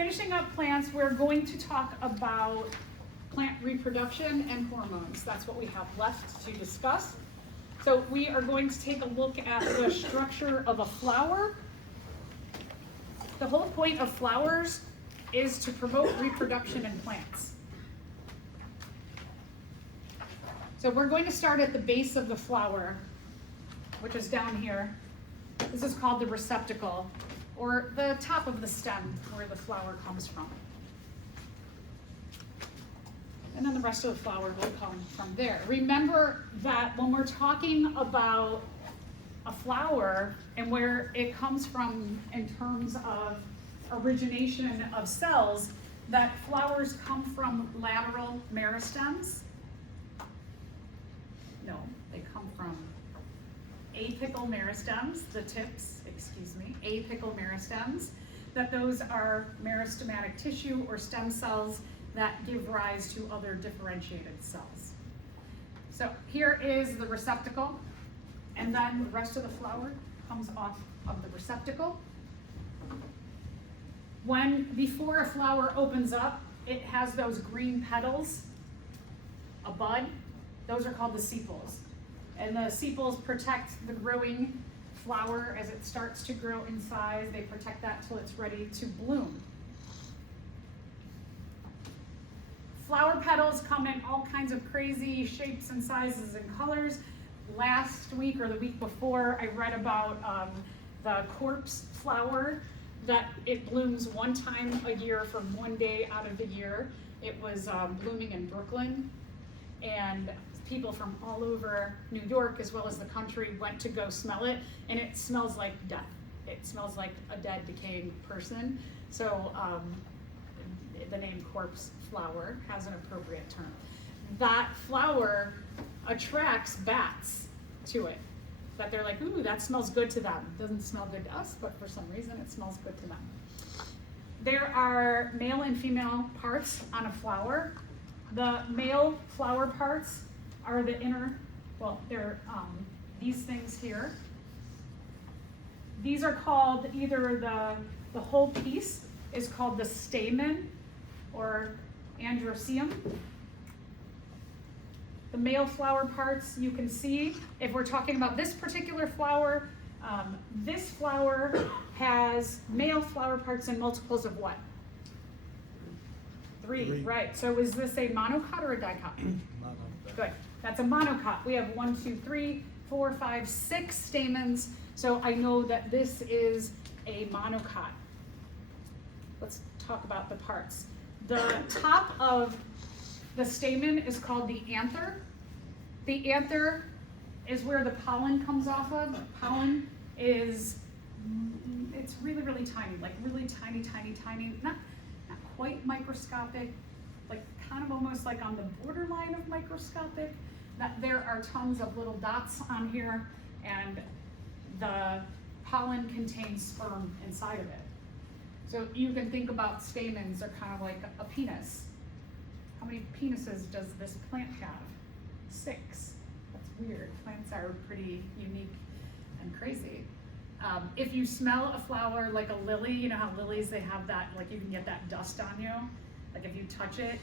finishing up plants, we're going to talk about plant reproduction and hormones. That's what we have left to discuss. So we are going to take a look at the structure of a flower. The whole point of flowers is to promote reproduction in plants. So we're going to start at the base of the flower, which is down here. This is called the receptacle, or the top of the stem where the flower comes from. And then the rest of the flower will come from there. Remember that when we're talking about a flower and where it comes from in terms of origination of cells, that flowers come from lateral meristems. No, they come from apical meristems, the tips, apical meristems, that those are meristematic tissue or stem cells that give rise to other differentiated cells. So here is the receptacle, and then the rest of the flower comes off of the receptacle. Before a flower opens up, it has those green petals, a bud. Those are called the sepals. And the sepals protect the growing flower as it starts to grow in size. They protect that till it's ready to bloom. Flower petals come in all kinds of crazy shapes and sizes and colors. Last week or the week before, I read about the corpse flower, that it blooms one time a year from one day out of the year. It was blooming in Brooklyn, and people from all over New York as well as the country went to go smell it, and it smells like death. It smells like a dead, decaying person. So the name corpse flower has an appropriate term. That flower attracts bats to it. That they're like, ooh, that smells good to them. It doesn't smell good to us, but for some reason it smells good to them. There are male and female parts on a flower. The male flower parts are the inner, they're these things here. These are called either the whole piece is called the stamen or androecium. The male flower parts you can see, if we're talking about this particular flower, this flower has male flower parts in multiples of what? Three, right. So is this a monocot or a dicot? Good. That's a monocot. We have 1, 2, 3, 4, 5, 6 stamens. So I know that this is a monocot. Let's talk about the parts. The top of the stamen is called the anther. The anther is where the pollen comes off of. Pollen is, it's really, really tiny, like really tiny, tiny, tiny, not quite microscopic, like kind of almost like on the borderline of microscopic, that there are tons of little dots on here, and the pollen contains sperm inside of it. So you can think about stamens are kind of like a penis. How many penises does this plant have? 6. That's weird. Plants are pretty unique and crazy. If you smell a flower like a lily, you know how lilies, they have that, like you can get that dust on you. Like if you touch it,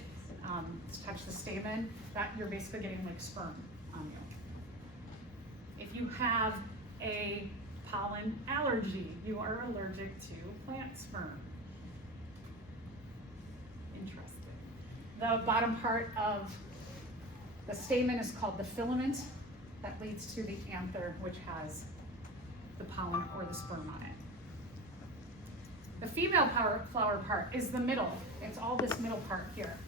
touch the stamen, that you're basically getting like sperm on you. If you have a pollen allergy, you are allergic to plant sperm. Interesting. The bottom part of the stamen is called the filament. That leads to the anther, which has the pollen or the sperm on it. The female flower part is the middle. It's all this middle part here.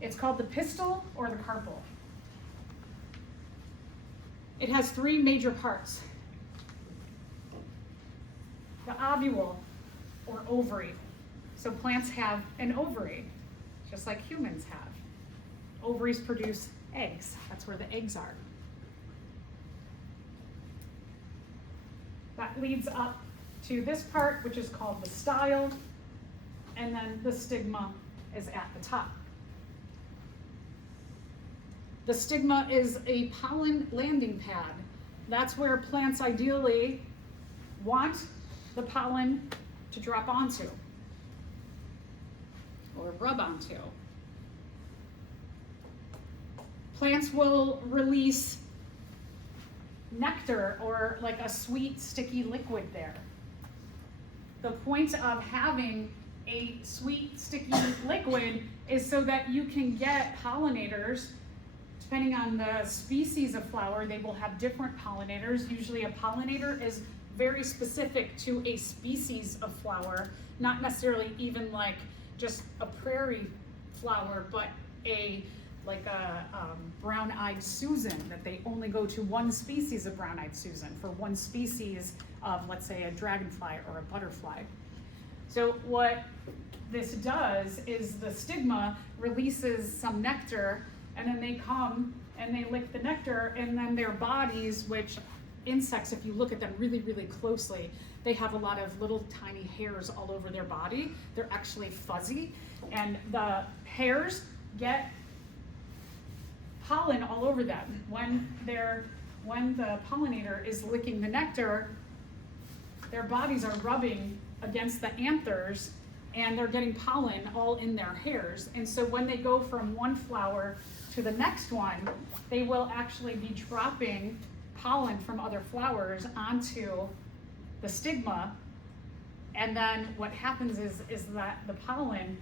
It's called the pistil or the carpel. It has 3 major parts. The ovule or ovary. So plants have an ovary, just like humans have. Ovaries produce eggs. That's where the eggs are. That leads up to this part, which is called the style, and then the stigma is at the top. The stigma is a pollen landing pad. That's where plants ideally want the pollen to drop onto. or rub onto. Plants will release nectar or like a sweet, sticky liquid there. The point of having a sweet, sticky liquid is so that you can get pollinators. Depending on the species of flower, they will have different pollinators. Usually a pollinator is very specific to a species of flower, not necessarily even like just a prairie flower, but like a brown-eyed Susan, that they only go to one species of brown-eyed Susan for one species of, let's say, a dragonfly or a butterfly. So what this does is the stigma releases some nectar, and then they come and they lick the nectar, and then their bodies, which insects, if you look at them really, really closely, they have a lot of little tiny hairs all over their body. They're actually fuzzy, and the hairs get pollen all over them. When the pollinator is licking the nectar, their bodies are rubbing against the anthers, and they're getting pollen all in their hairs. And so when they go from one flower to the next one, they will actually be dropping pollen from other flowers onto the stigma. And then what happens is that the pollen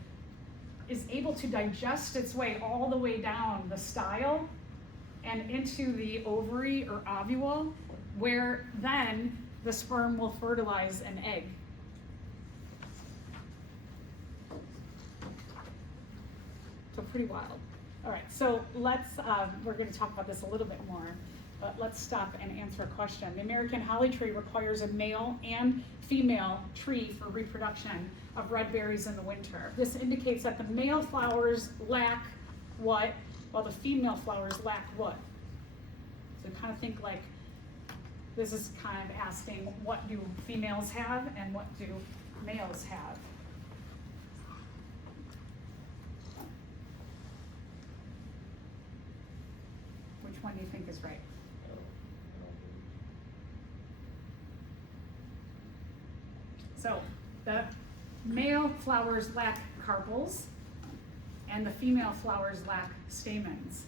is able to digest its way all the way down the style and into the ovary or ovule, where then the sperm will fertilize an egg. So pretty wild. All right, so we're going to talk about this a little bit more, but let's stop and answer a question. The American holly tree requires a male and female tree for reproduction of red berries in the winter. This indicates that the male flowers lack what, while the female flowers lack what? So kind of think like, this is kind of asking, what do females have and what do males have? Which one do you think is right? So the male flowers lack carpels and the female flowers lack stamens.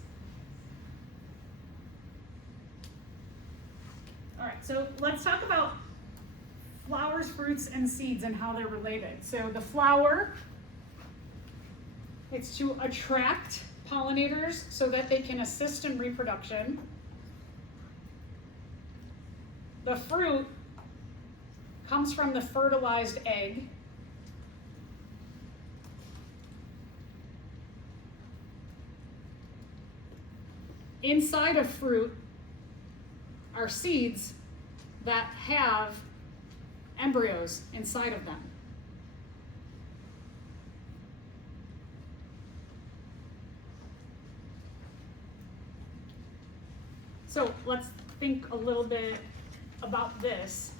All right, so let's talk about flowers, fruits, and seeds and how they're related. So the flower, it's to attract pollinators so that they can assist in reproduction. The fruit comes from the fertilized egg. Inside of fruit are seeds that have embryos inside of them. So let's think a little bit about this.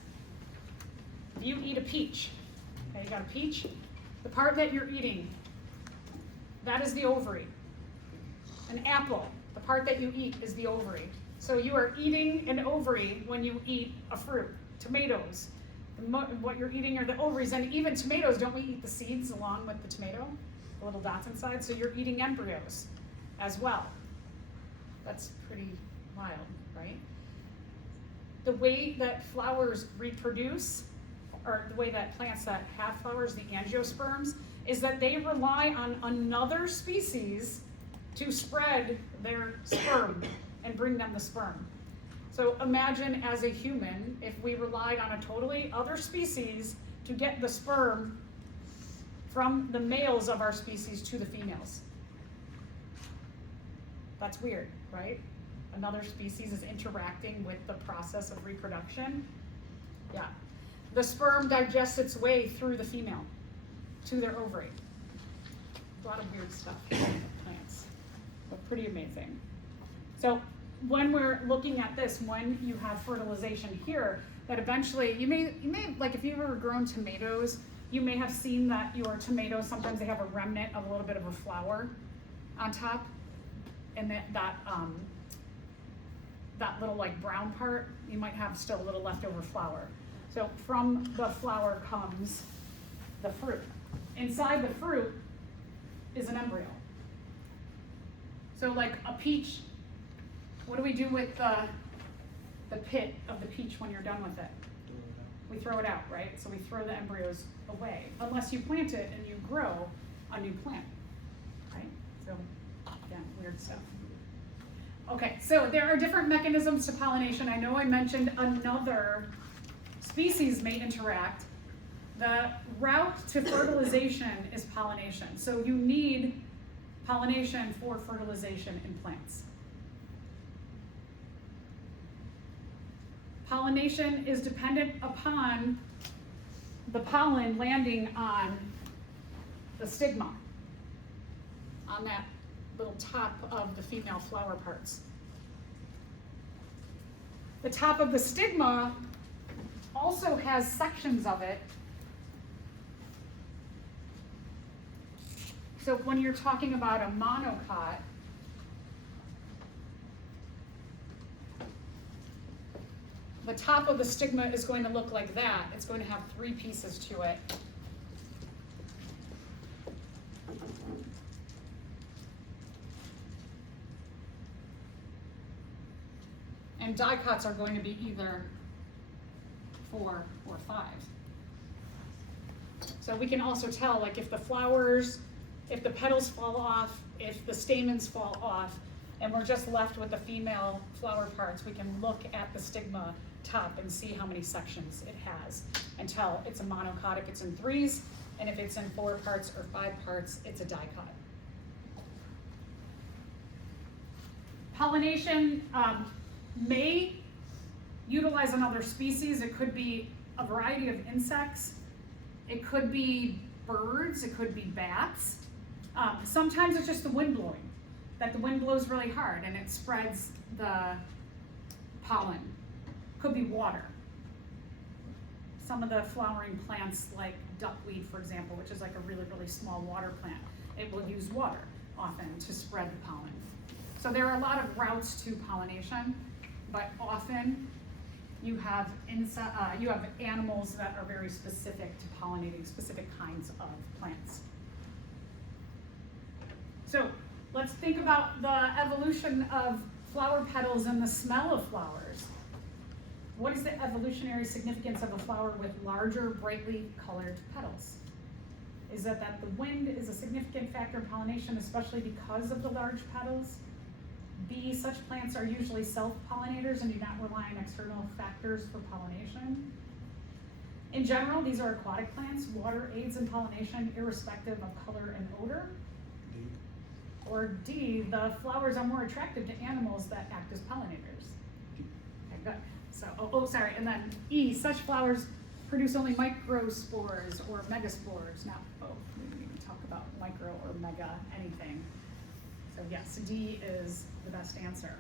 If you eat a peach, okay, you got a peach, the part that you're eating, that is the ovary. An apple, the part that you eat is the ovary. So you are eating an ovary when you eat a fruit. Tomatoes, what you're eating are the ovaries, and even tomatoes, don't we eat the seeds along with the tomato, the little dots inside? So you're eating embryos as well. That's pretty wild, right? The way that flowers reproduce, or the way that plants that have flowers, the angiosperms, is that they rely on another species to spread their sperm and bring them the sperm. So imagine as a human, if we relied on a totally other species to get the sperm from the males of our species to the females. That's weird, right? Another species is interacting with the process of reproduction. Yeah. The sperm digests its way through the female to their ovary. A lot of weird stuff in plants, but pretty amazing. So when we're looking at this, when you have fertilization here, that eventually, you may like if you've ever grown tomatoes, you may have seen that your tomatoes, sometimes they have a remnant of a little bit of a flower on top, and that little like brown part, you might have still a little leftover flower. So from the flower comes the fruit. Inside the fruit is an embryo. So like a peach, what do we do with the pit of the peach when you're done with it? We throw it out, right? So we throw the embryos away, unless you plant it and you grow a new plant, right? So, again, weird stuff. Okay, so there are different mechanisms to pollination. I know I mentioned another species may interact. The route to fertilization is pollination. So you need pollination for fertilization in plants. Pollination is dependent upon the pollen landing on the stigma, on that little top of the female flower parts. The top of the stigma also has sections of it. So when you're talking about a monocot, the top of the stigma is going to look like that. It's going to have 3 pieces to it. And dicots are going to be either 4 or 5. So we can also tell, like, if the flowers, if the petals fall off, if the stamens fall off, and we're just left with the female flower parts, we can look at the stigma top and see how many sections it has and tell it's a monocot if it's in 3s, and if it's in 4 parts or 5 parts, it's a dicot. Pollination may utilize another species. It could be a variety of insects. It could be birds. It could be bats. Sometimes it's just the wind blowing, that the wind blows really hard and it spreads the pollen. Could be water. Some of the flowering plants, like duckweed, for example, which is like a really, really small water plant, it will use water often to spread the pollen. So there are a lot of routes to pollination, but often you have animals that are very specific to pollinating specific kinds of plants. So let's think about the evolution of flower petals and the smell of flowers. What is the evolutionary significance of a flower with larger, brightly colored petals? Is it that the wind is a significant factor in pollination, especially because of the large petals? B, such plants are usually self-pollinators and do not rely on external factors for pollination. In general, these are aquatic plants. Water aids in pollination irrespective of color and odor. D. Or D, the flowers are more attractive to animals that act as pollinators. D. Okay, good. So, sorry, and then E, such flowers produce only microspores or megaspores, not both. We didn't even talk about micro or mega anything. So yes, D is the best answer.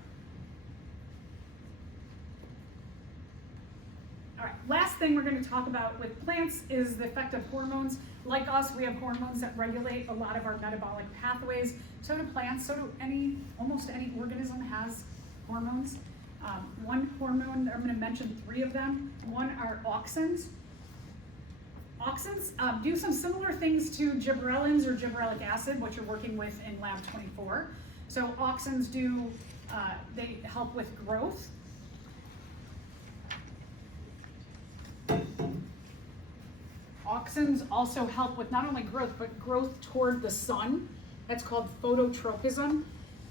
All right, last thing we're going to talk about with plants is the effect of hormones. Like us, we have hormones that regulate a lot of our metabolic pathways. So do plants, so do almost any organism has hormones. One hormone, I'm going to mention 3 of them. One are auxins. Auxins do some similar things to gibberellins or gibberellic acid, which you're working with in Lab 24. So auxins they help with growth. Auxins also help with not only growth, but growth toward the sun. That's called phototropism.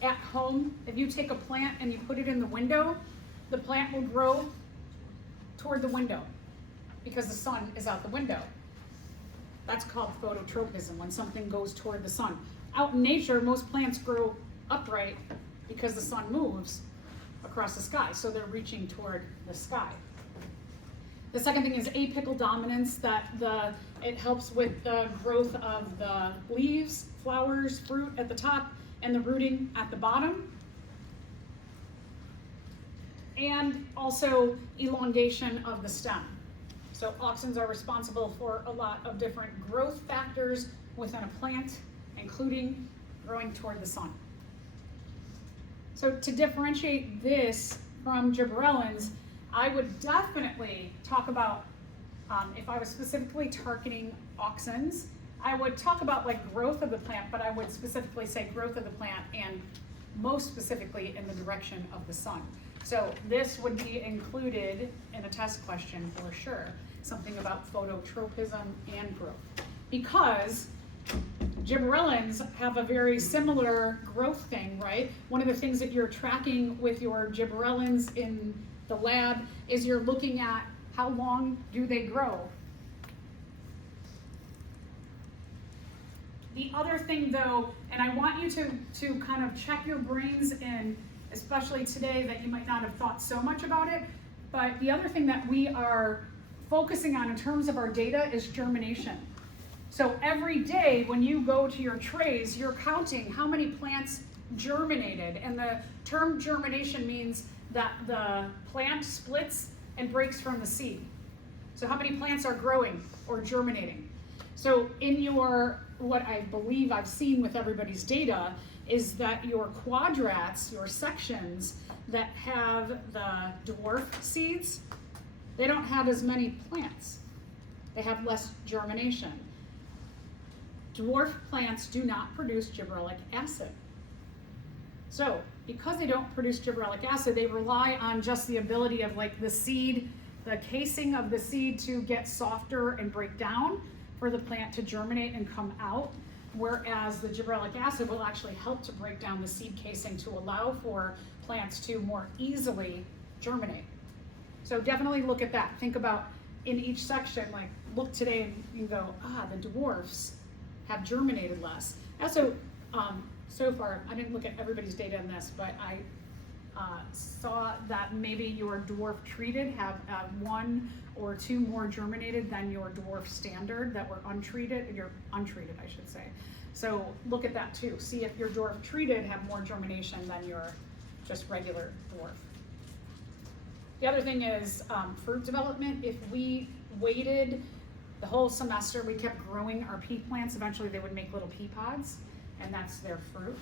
At home, if you take a plant and you put it in the window, the plant will grow toward the window because the sun is out the window. That's called phototropism, when something goes toward the sun. Out in nature, most plants grow upright because the sun moves across the sky, so they're reaching toward the sky. The second thing is apical dominance, it helps with the growth of the leaves, flowers, fruit at the top, and the rooting at the bottom. And also elongation of the stem. So auxins are responsible for a lot of different growth factors within a plant, including growing toward the sun. So to differentiate this from gibberellins, I would definitely talk about, if I was specifically targeting auxins, I would talk about like growth of the plant, but I would specifically say growth of the plant and most specifically in the direction of the sun. So this would be included in a test question for sure, something about phototropism and growth. Because gibberellins have a very similar growth thing, right? One of the things that you're tracking with your gibberellins in the lab is you're looking at how long do they grow. The other thing though, and I want you to kind of check your brains in, especially today that you might not have thought so much about it, but the other thing that we are focusing on in terms of our data is germination. So every day when you go to your trays, you're counting how many plants germinated. And the term germination means that the plant splits and breaks from the seed. So how many plants are growing or germinating? So in your, what I believe I've seen with everybody's data is that your quadrats, your sections that have the dwarf seeds, they don't have as many plants. They have less germination. Dwarf plants do not produce gibberellic acid. So because they don't produce gibberellic acid, they rely on just the ability of like the seed, the casing of the seed to get softer and break down for the plant to germinate and come out, whereas the gibberellic acid will actually help to break down the seed casing to allow for plants to more easily germinate. So definitely look at that. Think about in each section, like look today and you go, the dwarfs have germinated less. Also, so far, I didn't look at everybody's data in this, but I saw that maybe your dwarf treated have one or two more germinated than your dwarf standard that were untreated, your untreated, I should say. So look at that too. See if your dwarf treated have more germination than your just regular dwarf. The other thing is fruit development. If we waited the whole semester, we kept growing our pea plants, eventually they would make little pea pods, and that's their fruit.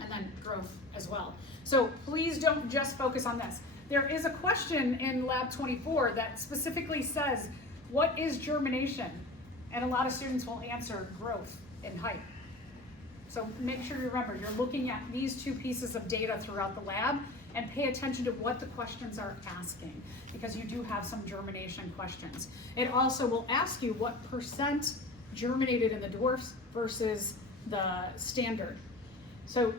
And then growth as well. So please don't just focus on this. There is a question in Lab 24 that specifically says, what is germination? And a lot of students will answer growth and height. So make sure you remember, you're looking at these two pieces of data throughout the lab and pay attention to what the questions are asking, because you do have some germination questions. It also will ask you what percent germinated in the dwarfs versus the standard. So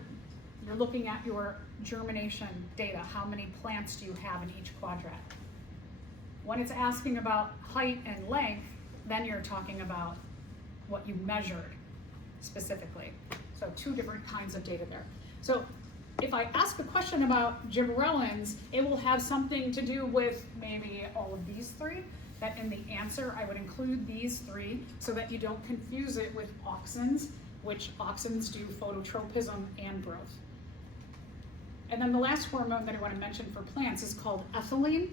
you're looking at your germination data. How many plants do you have in each quadrant? When it's asking about height and length, then you're talking about what you measured specifically. So two different kinds of data there. So if I ask a question about gibberellins, it will have something to do with maybe all of these three, that in the answer I would include these three so that you don't confuse it with auxins, which auxins do phototropism and growth. And then the last hormone that I want to mention for plants is called ethylene.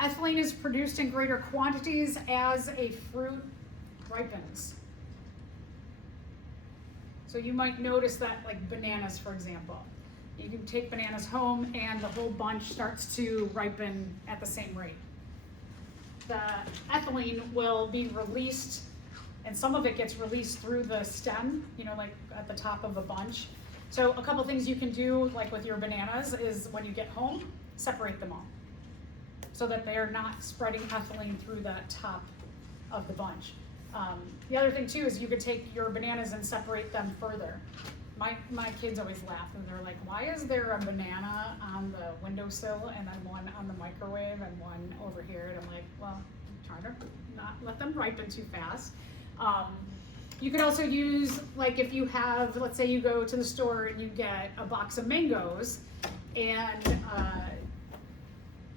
Ethylene is produced in greater quantities as a fruit ripens. So you might notice that, like bananas, for example. You can take bananas home and the whole bunch starts to ripen at the same rate. The ethylene will be released, and some of it gets released through the stem, you know, like at the top of a bunch. So a couple things you can do, like with your bananas, is when you get home, separate them all so that they're not spreading ethylene through the top of the bunch. The other thing too is you could take your bananas and separate them further. My kids always laugh and they're like, why is there a banana on the windowsill and then one on the microwave and one over here? And I'm like, well, I'm trying to not let them ripen too fast. You could also use, like if you have, let's say you go to the store and you get a box of mangoes and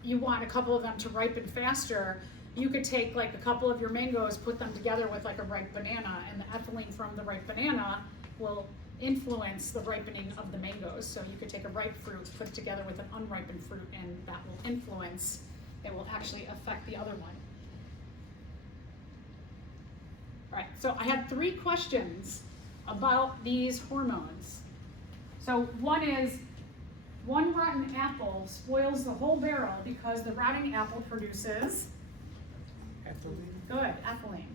you want a couple of them to ripen faster, you could take like a couple of your mangoes, put them together with like a ripe banana, and the ethylene from the ripe banana will influence the ripening of the mangoes. So you could take a ripe fruit, put it together with an unripened fruit, and that will influence, it will actually affect the other one. All right, so I had 3 questions about these hormones. So one is, one rotten apple spoils the whole barrel because the rotting apple produces Ethylene. good, ethylene.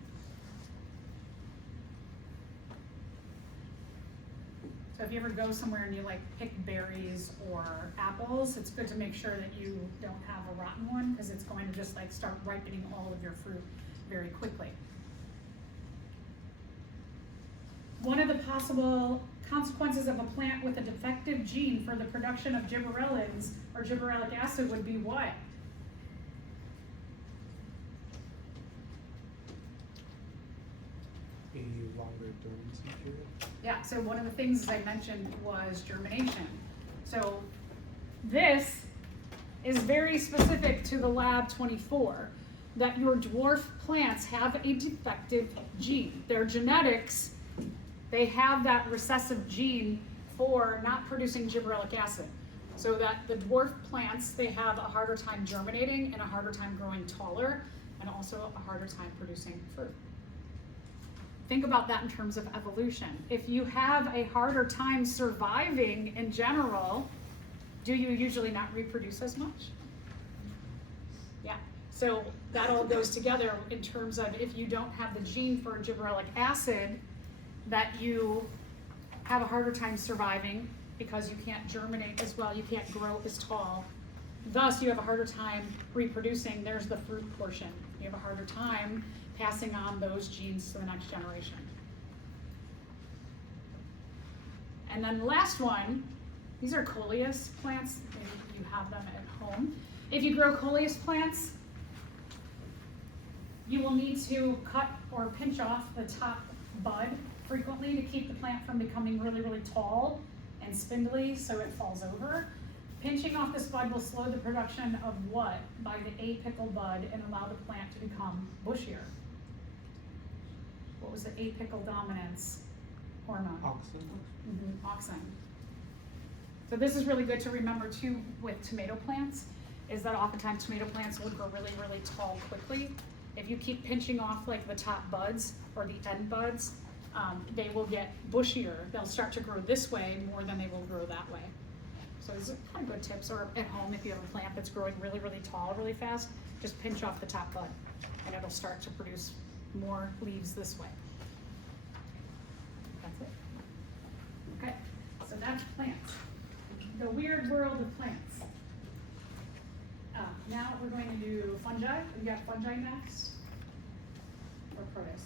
So if you ever go somewhere and you like pick berries or apples, it's good to make sure that you don't have a rotten one, because it's going to just like start ripening all of your fruit very quickly. One of the possible consequences of a plant with a defective gene for the production of gibberellins or gibberellic acid would be what? A longer dormancy period. Yeah, so one of the things, as I mentioned, was germination. So this is very specific to the lab 24, that your dwarf plants have a defective gene. Their genetics, they have that recessive gene for not producing gibberellic acid. So that the dwarf plants, they have a harder time germinating and a harder time growing taller, and also a harder time producing fruit. Think about that in terms of evolution. If you have a harder time surviving in general, do you usually not reproduce as much? Yeah, so that all goes together in terms of if you don't have the gene for gibberellic acid, that you have a harder time surviving because you can't germinate as well, you can't grow as tall. Thus, you have a harder time reproducing. There's the fruit portion. You have a harder time passing on those genes to the next generation. And then the last one, these are coleus plants. Maybe you have them at home. If you grow coleus plants, you will need to cut or pinch off the top bud frequently to keep the plant from becoming really, really tall and spindly so it falls over. Pinching off this bud will slow the production of what by the apical bud and allow the plant to become bushier. What was the apical dominance hormone? Auxin. Auxin. So this is really good to remember too with tomato plants, is that oftentimes tomato plants will grow really, really tall quickly. If you keep pinching off like the top buds or the end buds, they will get bushier. They'll start to grow this way more than they will grow that way. So these are kind of good tips. Or at home, if you have a plant that's growing really, really tall, really fast, just pinch off the top bud and it'll start to produce more leaves this way. That's it. Okay, so that's plants. The weird world of plants. Now we're going to do fungi. We got fungi next. Or protists.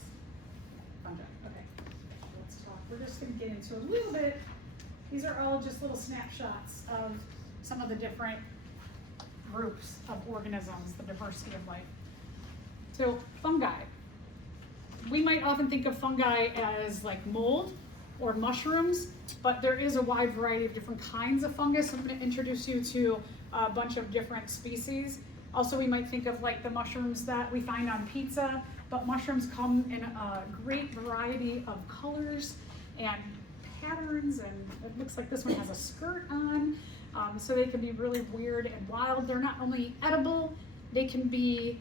Fungi, okay. Let's talk. We're just going to get into a little bit. These are all just little snapshots of some of the different groups of organisms, the diversity of life. So fungi. We might often think of fungi as like mold or mushrooms, but there is a wide variety of different kinds of fungus. I'm going to introduce you to a bunch of different species. Also, we might think of like the mushrooms that we find on pizza, but mushrooms come in a great variety of colors and patterns, and it looks like this one has a skirt on, so they can be really weird and wild. They're not only edible, they can be,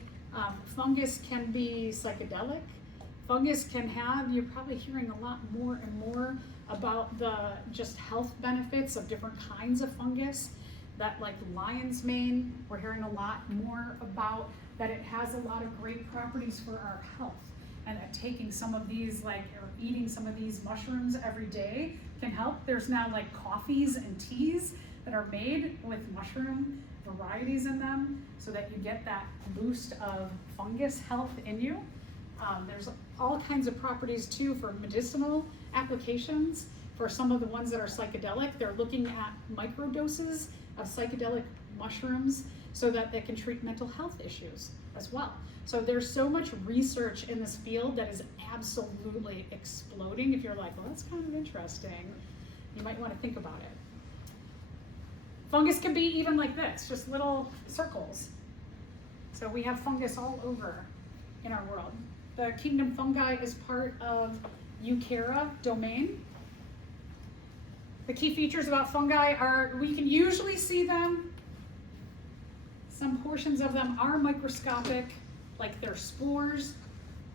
fungus can be psychedelic. Fungus can have, you're probably hearing a lot more and more about the just health benefits of different kinds of fungus. That like lion's mane, we're hearing a lot more about that it has a lot of great properties for our health. And that taking some of these, like, or eating some of these mushrooms every day can help. There's now like coffees and teas that are made with mushroom varieties in them so that you get that boost of fungus health in you. There's all kinds of properties too for medicinal applications. For some of the ones that are psychedelic, they're looking at microdoses of psychedelic mushrooms so that they can treat mental health issues as well. So there's so much research in this field that is absolutely exploding. If you're like, well, that's kind of interesting, you might want to think about it. Fungus can be even like this, just little circles. So we have fungus all over in our world. The kingdom fungi is part of Euchara domain. The key features about fungi are we can usually see them. Some portions of them are microscopic, like their spores.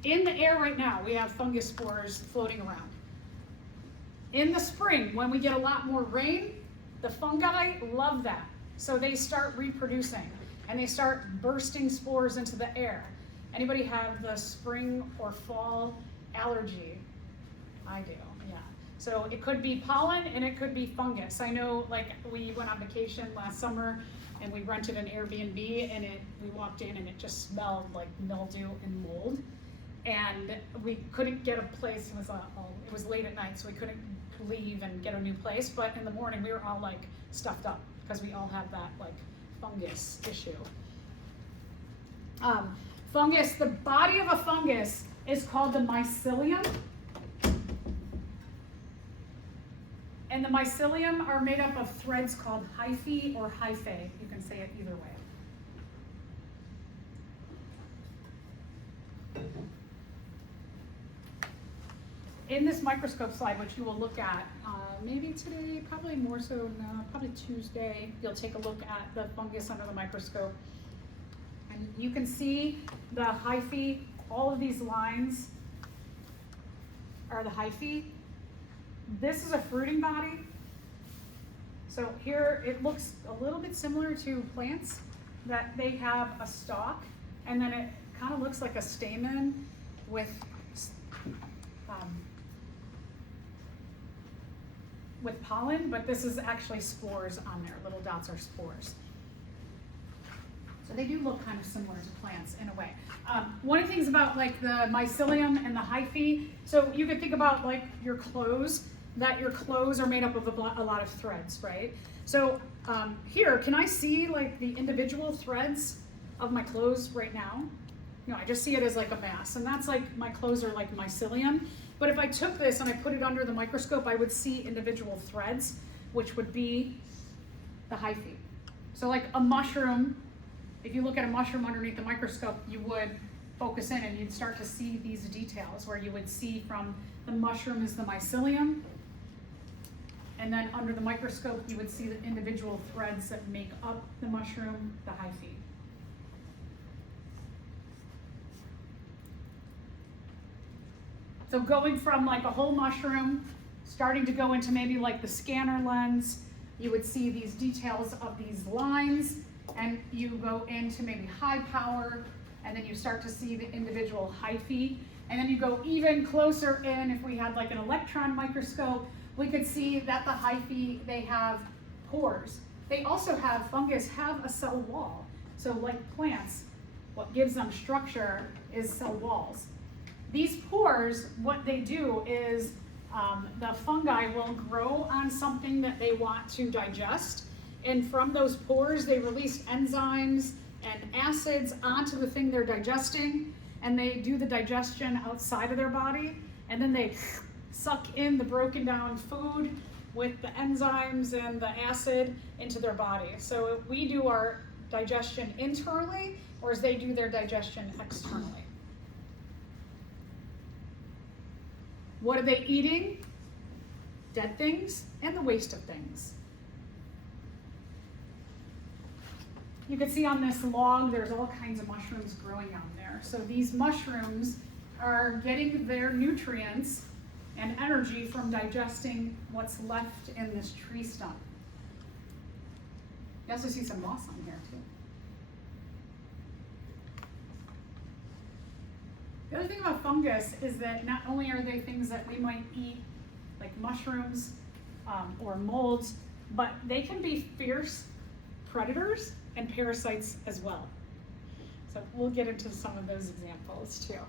In the air right now, we have fungus spores floating around. In the spring, when we get a lot more rain, the fungi love that. So they start reproducing and they start bursting spores into the air. Anybody have the spring or fall allergy? I do, yeah. So it could be pollen and it could be fungus. I know, like, we went on vacation last summer and we rented an Airbnb and we walked in and it just smelled like mildew and mold. And we couldn't get a place, it was late at night, so we couldn't leave and get a new place, but in the morning we were all like stuffed up because we all have that like fungus issue. Fungus, the body of a fungus is called the mycelium. And the mycelium are made up of threads called hyphae or hyphae. You can say it either way. In this microscope slide, which you will look at maybe today, probably more so now, probably Tuesday, you'll take a look at the fungus under the microscope. And you can see the hyphae, all of these lines are the hyphae. This is a fruiting body. So here it looks a little bit similar to plants, that they have a stalk and then it kind of looks like a stamen with pollen, but this is actually spores on there. Little dots are spores. So they do look kind of similar to plants in a way. One of the things about like the mycelium and the hyphae, so you could think about like your clothes, that your clothes are made up of a lot of threads, right? So here, can I see like the individual threads of my clothes right now? You know, I just see it as like a mass, and that's like my clothes are like mycelium. But if I took this and I put it under the microscope, I would see individual threads, which would be the hyphae. So like a mushroom, if you look at a mushroom underneath the microscope, you would focus in and you'd start to see these details where you would see from the mushroom is the mycelium, and then under the microscope, you would see the individual threads that make up the mushroom, the hyphae. So going from like a whole mushroom, starting to go into maybe like the scanner lens, you would see these details of these lines, and you go into maybe high power, and then you start to see the individual hyphae, and then you go even closer in. If we had like an electron microscope, we could see that the hyphae, they have pores. They also have, fungus have a cell wall. So like plants, what gives them structure is cell walls. These pores, what they do is the fungi will grow on something that they want to digest, and from those pores they release enzymes and acids onto the thing they're digesting, and they do the digestion outside of their body, and then they suck in the broken down food with the enzymes and the acid into their body. So we do our digestion internally, whereas they do their digestion externally. What are they eating? Dead things and the waste of things. You can see on this log, there's all kinds of mushrooms growing on there. So these mushrooms are getting their nutrients and energy from digesting what's left in this tree stump. You also see some moss on here too. The other thing about fungus is that not only are they things that we might eat, like mushrooms or molds, but they can be fierce predators and parasites as well. So we'll get into some of those examples too.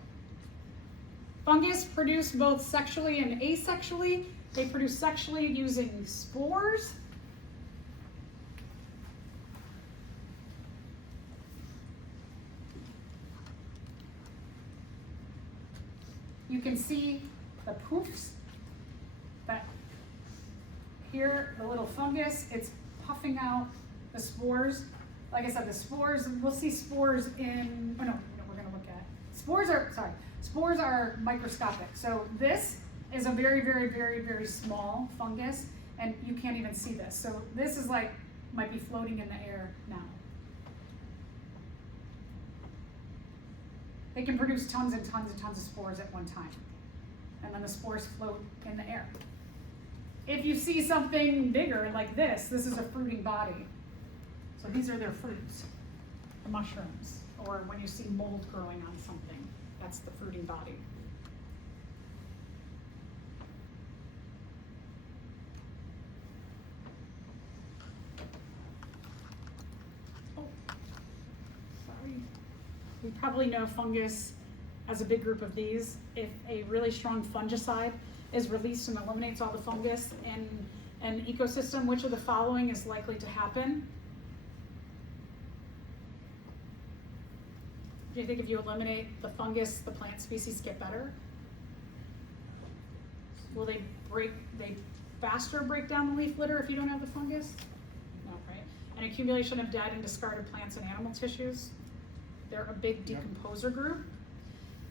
Fungus produce both sexually and asexually. They produce sexually using spores. You can see the poofs that here, the little fungus, it's puffing out the spores. Like I said, the spores, we'll see spores in, we're gonna look at, spores are microscopic. So this is a very, very, very, very small fungus, and you can't even see this. So this is like, might be floating in the air now. They can produce tons and tons and tons of spores at one time. And then the spores float in the air. If you see something bigger like this is a fruiting body. So these are their fruits, the mushrooms, or when you see mold growing on something, that's the fruiting body. probably know fungus as a big group of these. If a really strong fungicide is released and eliminates all the fungus in an ecosystem, which of the following is likely to happen? Do you think if you eliminate the fungus, the plant species get better? Will they faster break down the leaf litter if you don't have the fungus? No, right? An accumulation of dead and discarded plants and animal tissues. They're a big decomposer group.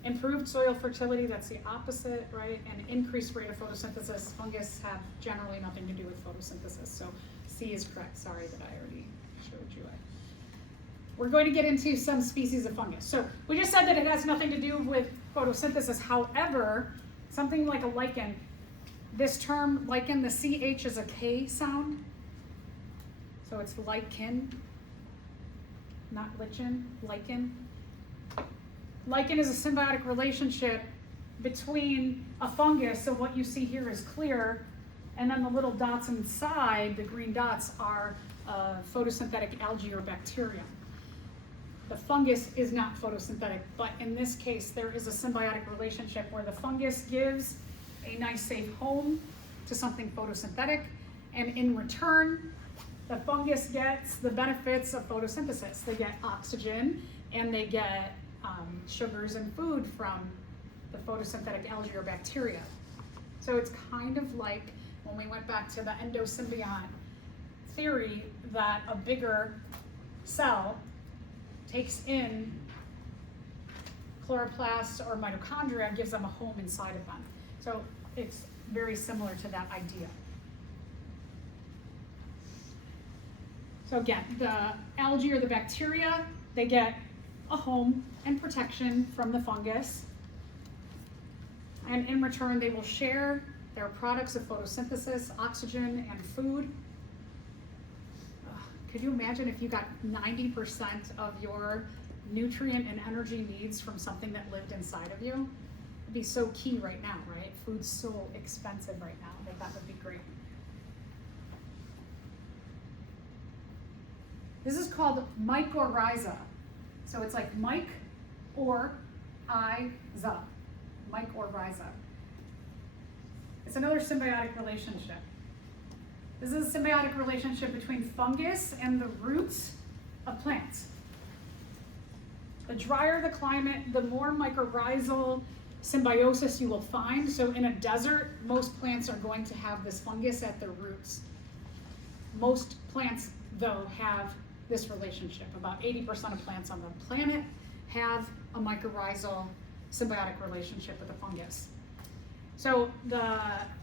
Improved soil fertility, that's the opposite, right? And increased rate of photosynthesis. Fungus have generally nothing to do with photosynthesis. So C is correct. Sorry that I already showed you it. We're going to get into some species of fungus. So we just said that it has nothing to do with photosynthesis. However, something like a lichen, this term lichen, the CH is a K sound. So it's lichen, not lichen, lichen. Lichen is a symbiotic relationship between a fungus, so what you see here is clear, and then the little dots inside, the green dots, are photosynthetic algae or bacteria. The fungus is not photosynthetic, but in this case, there is a symbiotic relationship where the fungus gives a nice safe home to something photosynthetic, and in return, the fungus gets the benefits of photosynthesis. They get oxygen, and they get sugars and food from the photosynthetic algae or bacteria. So it's kind of like when we went back to the endosymbiont theory that a bigger cell takes in chloroplasts or mitochondria and gives them a home inside of them. So it's very similar to that idea. So again, the algae or the bacteria, they get a home and protection from the fungus. And in return, they will share their products of photosynthesis, oxygen, and food. Could you imagine if you got 90% of your nutrient and energy needs from something that lived inside of you? It'd be so key right now, right? Food's so expensive right now that would be great. This is called mycorrhiza. So it's like Mike or I-za, mycorrhiza. It's another symbiotic relationship. This is a symbiotic relationship between fungus and the roots of plants. The drier the climate, the more mycorrhizal symbiosis you will find. So in a desert, most plants are going to have this fungus at their roots. Most plants, though, have this relationship. About 80% of plants on the planet have a mycorrhizal symbiotic relationship with the fungus. So the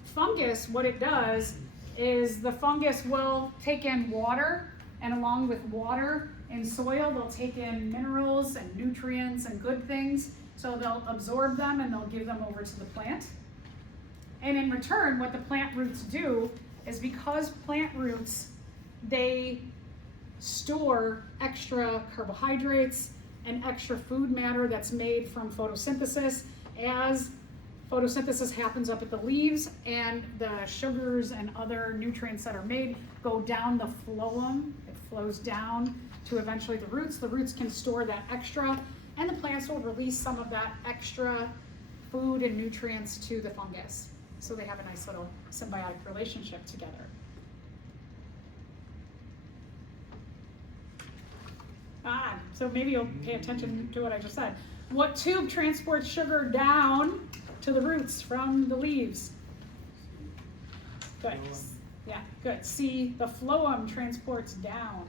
fungus, what it does is the fungus will take in water, and along with water and soil, they'll take in minerals and nutrients and good things. So they'll absorb them and they'll give them over to the plant. And in return, what the plant roots do is, because plant roots, they store extra carbohydrates and extra food matter that's made from photosynthesis. As photosynthesis happens up at the leaves, and the sugars and other nutrients that are made go down the phloem, it flows down to eventually the roots. The roots can store that extra, and the plants will release some of that extra food and nutrients to the fungus. So they have a nice little symbiotic relationship together. So maybe you'll pay attention to what I just said. What tube transports sugar down to the roots from the leaves? Good. Yeah, good. C, the phloem transports down.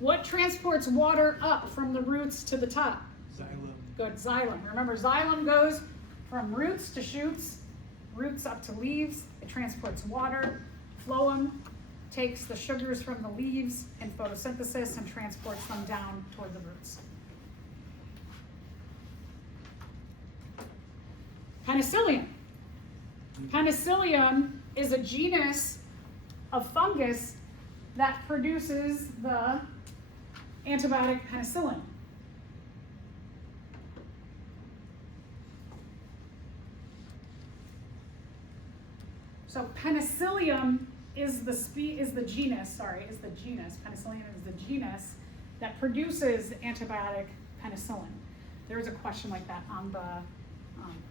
What transports water up from the roots to the top? Xylem. Good, xylem. Remember, xylem goes from roots to shoots, roots up to leaves. It transports water. Phloem takes the sugars from the leaves and photosynthesis and transports them down toward the roots. Penicillium. Penicillium is a genus of fungus that produces the antibiotic penicillin. So Penicillium is the genus. Penicillium is the genus that produces antibiotic penicillin. There's a question like that on the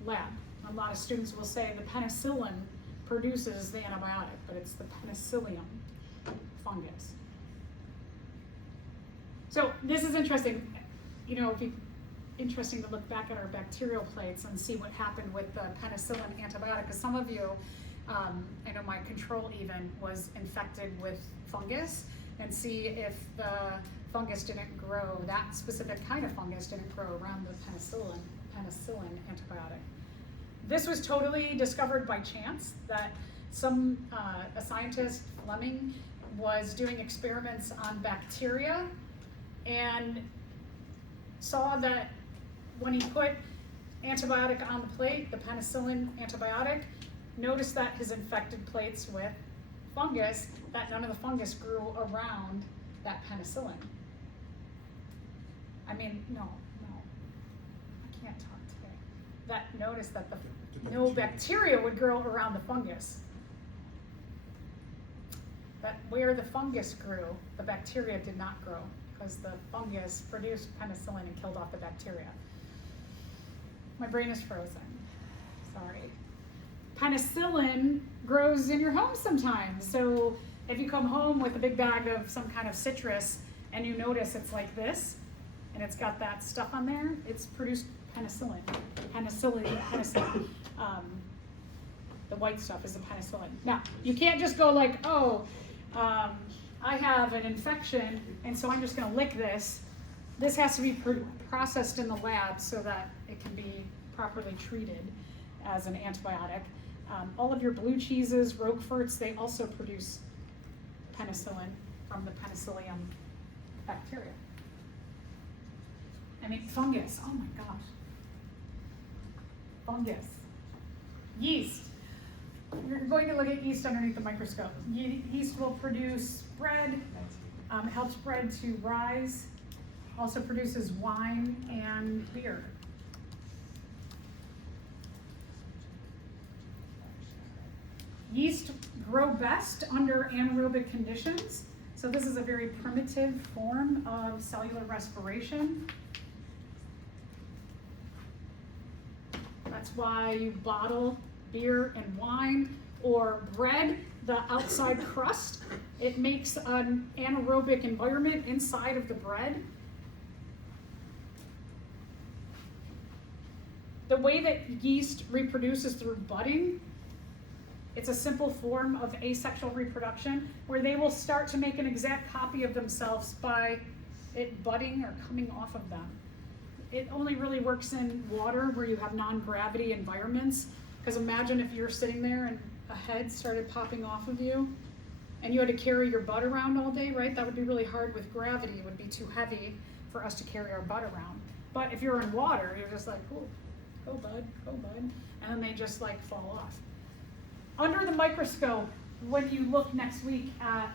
lab. A lot of students will say the penicillin produces the antibiotic, but it's the penicillium fungus. So this is interesting. You know, interesting to look back at our bacterial plates and see what happened with the penicillin antibiotic. Because some of you, I know my control even was infected with fungus, and see if the fungus didn't grow, that specific kind of fungus didn't grow around the penicillin antibiotic. This was totally discovered by chance, that a scientist, Fleming, was doing experiments on bacteria and saw that when he put antibiotic on the plate, the penicillin antibiotic, noticed that his infected plates with fungus, that none of the fungus grew around that penicillin. I mean, no, I can't talk today. That noticed that no bacteria would grow around the fungus. That where the fungus grew, the bacteria did not grow, because the fungus produced penicillin and killed off the bacteria. My brain is frozen, sorry. Penicillin grows in your home sometimes. So if you come home with a big bag of some kind of citrus and you notice it's like this, and it's got that stuff on there, it's produced penicillin. Penicillin. The white stuff is the penicillin. Now, you can't just go like, oh, I have an infection, and so I'm just gonna lick this. This has to be processed in the lab so that it can be properly treated as an antibiotic. All of your blue cheeses, Roqueforts, they also produce penicillin from the penicillium bacteria. I mean, fungus, oh my gosh. Fungus. Yeast. You're going to look at yeast underneath the microscope. Yeast will produce bread, helps bread to rise, also produces wine and beer. Yeast grow best under anaerobic conditions. So this is a very primitive form of cellular respiration. That's why you bottle beer and wine or bread, the outside crust. It makes an anaerobic environment inside of the bread. The way that yeast reproduces through budding, it's a simple form of asexual reproduction where they will start to make an exact copy of themselves by it budding or coming off of them. It only really works in water where you have non-gravity environments, because imagine if you're sitting there and a head started popping off of you and you had to carry your butt around all day, right? That would be really hard with gravity. It would be too heavy for us to carry our butt around. But if you're in water, you're just like, oh, go bud, and then they just like fall off. Under the microscope, when you look next week at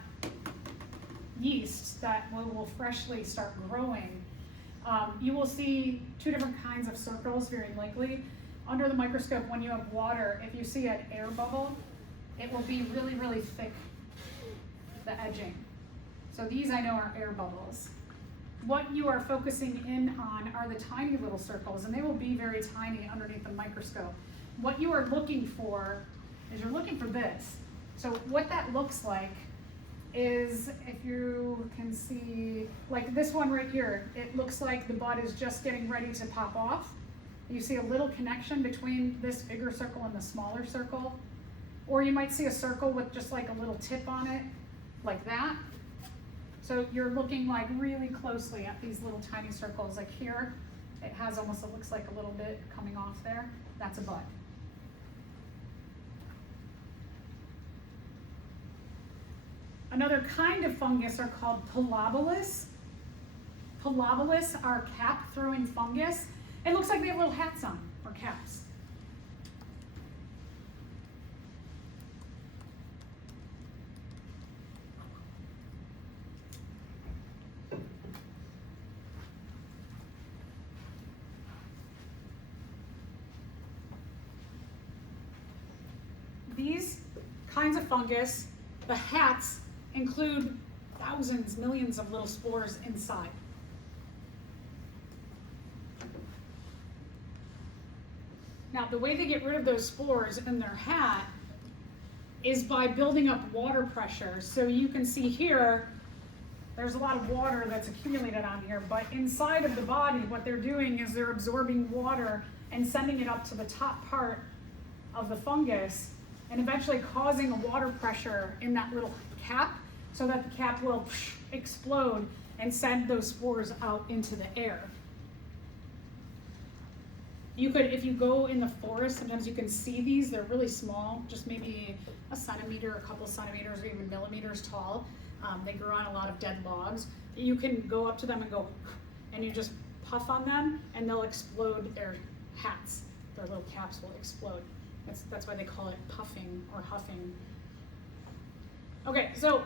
yeast that will freshly start growing, you will see two different kinds of circles, very likely. Under the microscope, when you have water, if you see an air bubble, it will be really, really thick, the edging. So these I know are air bubbles. What you are focusing in on are the tiny little circles, and they will be very tiny underneath the microscope. What you are looking for is you're looking for this. So what that looks like is, if you can see, like this one right here, it looks like the bud is just getting ready to pop off. You see a little connection between this bigger circle and the smaller circle. Or you might see a circle with just like a little tip on it, like that. So you're looking like really closely at these little tiny circles. Like here, it has almost, it looks like a little bit coming off there. That's a bud. Another kind of fungus are called Pilobolus. Pilobolus are cap-throwing fungus. It looks like they have little hats on, or caps. These kinds of fungus, the hats, include thousands, millions of little spores inside. Now, the way they get rid of those spores in their hat is by building up water pressure. So you can see here, there's a lot of water that's accumulated on here, but inside of the body, what they're doing is they're absorbing water and sending it up to the top part of the fungus and eventually causing a water pressure in that little cap so that the cap will explode and send those spores out into the air. You could, if you go in the forest, sometimes you can see these. They're really small, just maybe a centimeter, a couple centimeters, or even millimeters tall. They grow on a lot of dead logs. You can go up to them and go, and you just puff on them, and they'll explode their hats. Their little caps will explode. That's why they call it puffing or huffing. Okay, so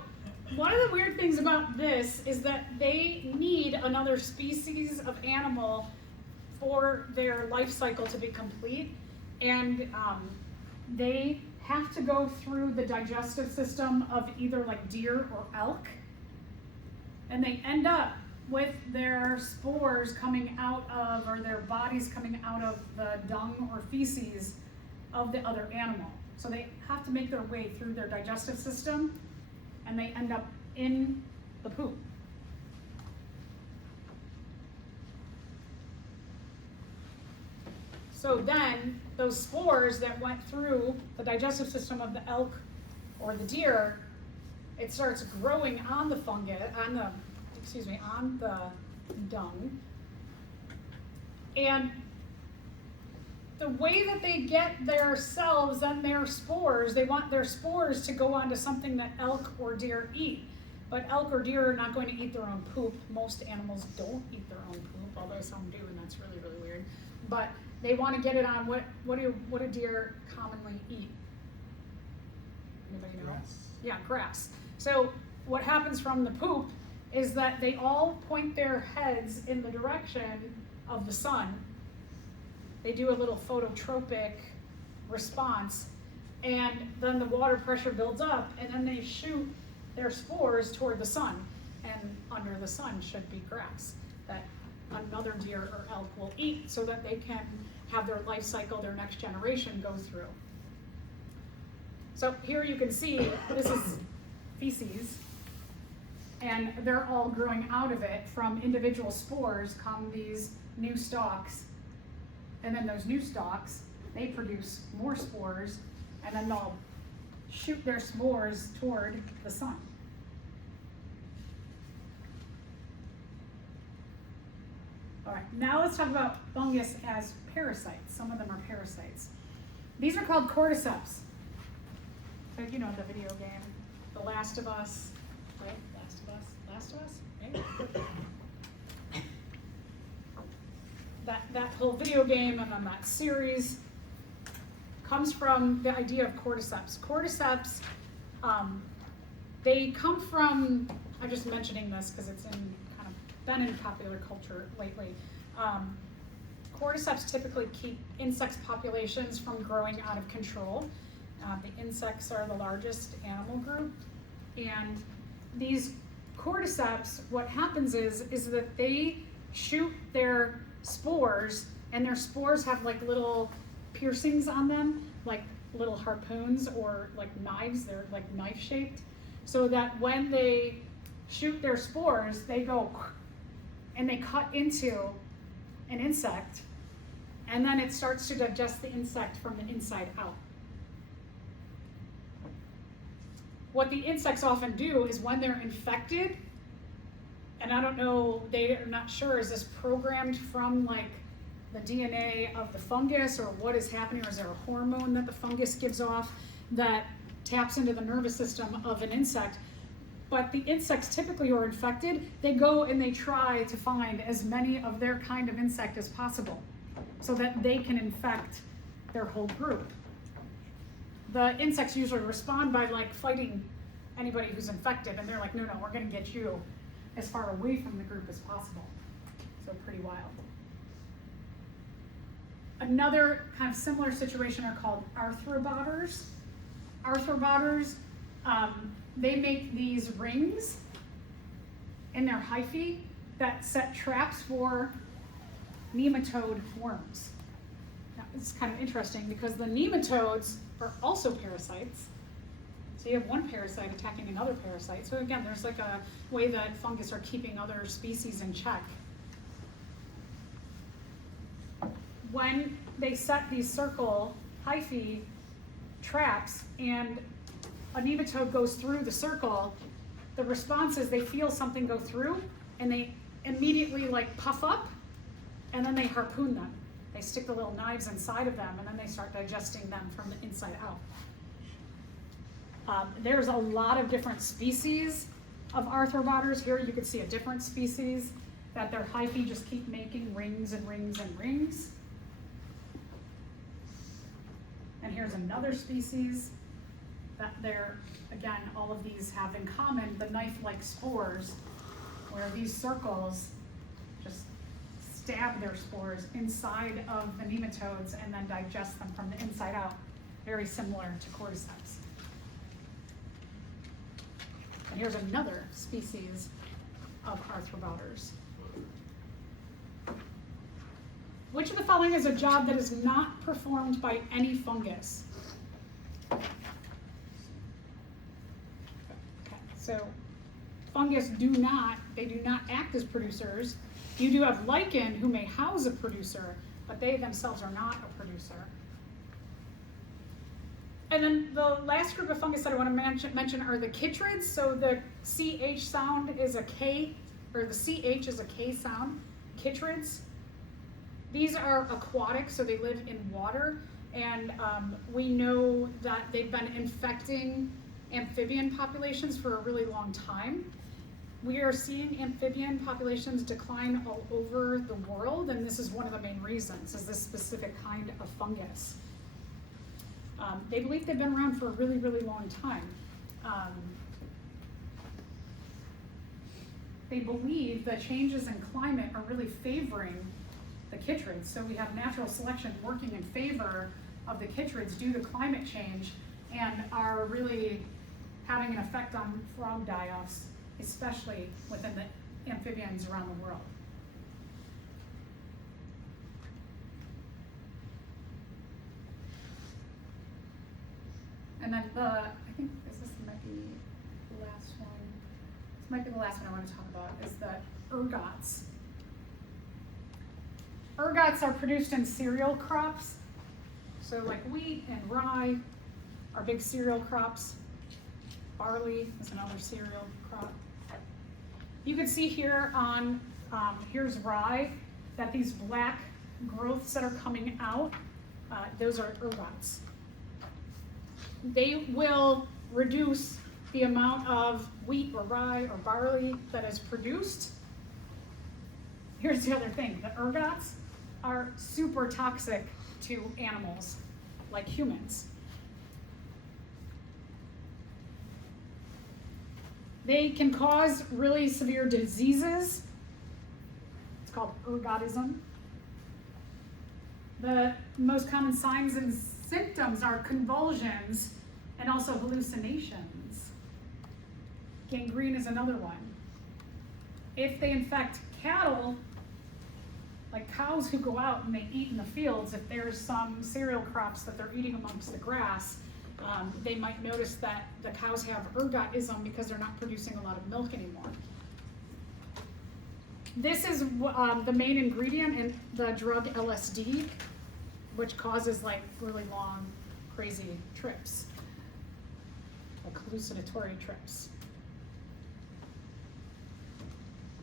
one of the weird things about this is that they need another species of animal for their life cycle to be complete, and they have to go through the digestive system of either like deer or elk, and they end up with their spores coming out of, or their bodies coming out of the dung or feces of the other animal. So they have to make their way through their digestive system, and they end up in the poop. So then those spores that went through the digestive system of the elk or the deer, it starts growing on the fungus, on the dung. And the way that they get their cells and their spores, they want their spores to go onto something that elk or deer eat. But elk or deer are not going to eat their own poop. Most animals don't eat their own poop, although some do, and that's really, really weird. But they want to get it on what do deer commonly eat? Anybody know? Grass. Yeah, grass. So what happens from the poop is that they all point their heads in the direction of the sun. They do a little phototropic response, and then the water pressure builds up, and then they shoot their spores toward the sun, and under the sun should be grass that another deer or elk will eat so that they can have their life cycle, their next generation go through. So here you can see this is feces, and they're all growing out of it. From individual spores come these new stalks, and then those new stalks, they produce more spores, and then they'll shoot their spores toward the sun. All right, now let's talk about fungus as parasites. Some of them are parasites. These are called cordyceps. So you know the video game, The Last of Us, right? Last of Us, right? That whole video game and then that series comes from the idea of cordyceps. Cordyceps, they come from, I'm just mentioning this because it's been in popular culture lately. Cordyceps typically keep insect populations from growing out of control. The insects are the largest animal group, and these cordyceps, what happens is that they shoot their spores, and their spores have like little piercings on them, like little harpoons or like knives. They're like knife shaped, so that when they shoot their spores, they go and they cut into an insect, and then it starts to digest the insect from the inside out. What the insects often do is when they're infected, and I don't know, they are not sure, is this programmed from like the DNA of the fungus, or what is happening, or is there a hormone that the fungus gives off that taps into the nervous system of an insect? But the insects typically who are infected, they go and they try to find as many of their kind of insect as possible so that they can infect their whole group. The insects usually respond by like fighting anybody who's infected, and they're like, no, we're gonna get you as far away from the group as possible. So pretty wild. Another kind of similar situation are called arthropods. Arthropods, they make these rings in their hyphae that set traps for nematode worms. Now, it's kind of interesting because the nematodes are also parasites. So you have one parasite attacking another parasite. So again, there's like a way that fungus are keeping other species in check. When they set these circle hyphae traps and a nematode goes through the circle, the response is they feel something go through and they immediately like puff up and then they harpoon them. They stick the little knives inside of them and then they start digesting them from the inside out. There's a lot of different species of arthropods. Here you can see a different species that their hyphae just keep making rings and rings and rings. And here's another species that they're, again, all of these have in common the knife-like spores, where these circles just stab their spores inside of the nematodes and then digest them from the inside out, very similar to cordyceps. And here's another species of arthropods. Which of the following is a job that is not performed by any fungus? Okay, so fungus do not act as producers. You do have lichen who may house a producer, but they themselves are not a producer. And then the last group of fungus that I want to mention are the chytrids. So the CH sound is a K, or the CH is a K sound, chytrids. These are aquatic, so they live in water, and we know that they've been infecting amphibian populations for a really long time. We are seeing amphibian populations decline all over the world, and this is one of the main reasons, is this specific kind of fungus. They believe they've been around for a really, really long time. They believe that changes in climate are really favoring the chytrids. So we have natural selection working in favor of the chytrids due to climate change and are really having an effect on frog die-offs, especially within the amphibians around the world. And then I think this might be the last one. This might be the last one I want to talk about, is the ergots. Ergots are produced in cereal crops. So like wheat and rye are big cereal crops. Barley is another cereal crop. You can see here on, here's rye, that these black growths that are coming out, those are ergots. They will reduce the amount of wheat or rye or barley that is produced. Here's the other thing, the ergots are super toxic to animals like humans. They can cause really severe diseases. It's called ergotism. The most common signs and symptoms are convulsions and also hallucinations. Gangrene is another one. If they infect cattle, like cows who go out and they eat in the fields, if there's some cereal crops that they're eating amongst the grass, they might notice that the cows have ergotism because they're not producing a lot of milk anymore. This is the main ingredient in the drug LSD, which causes like really long, crazy trips, like hallucinatory trips.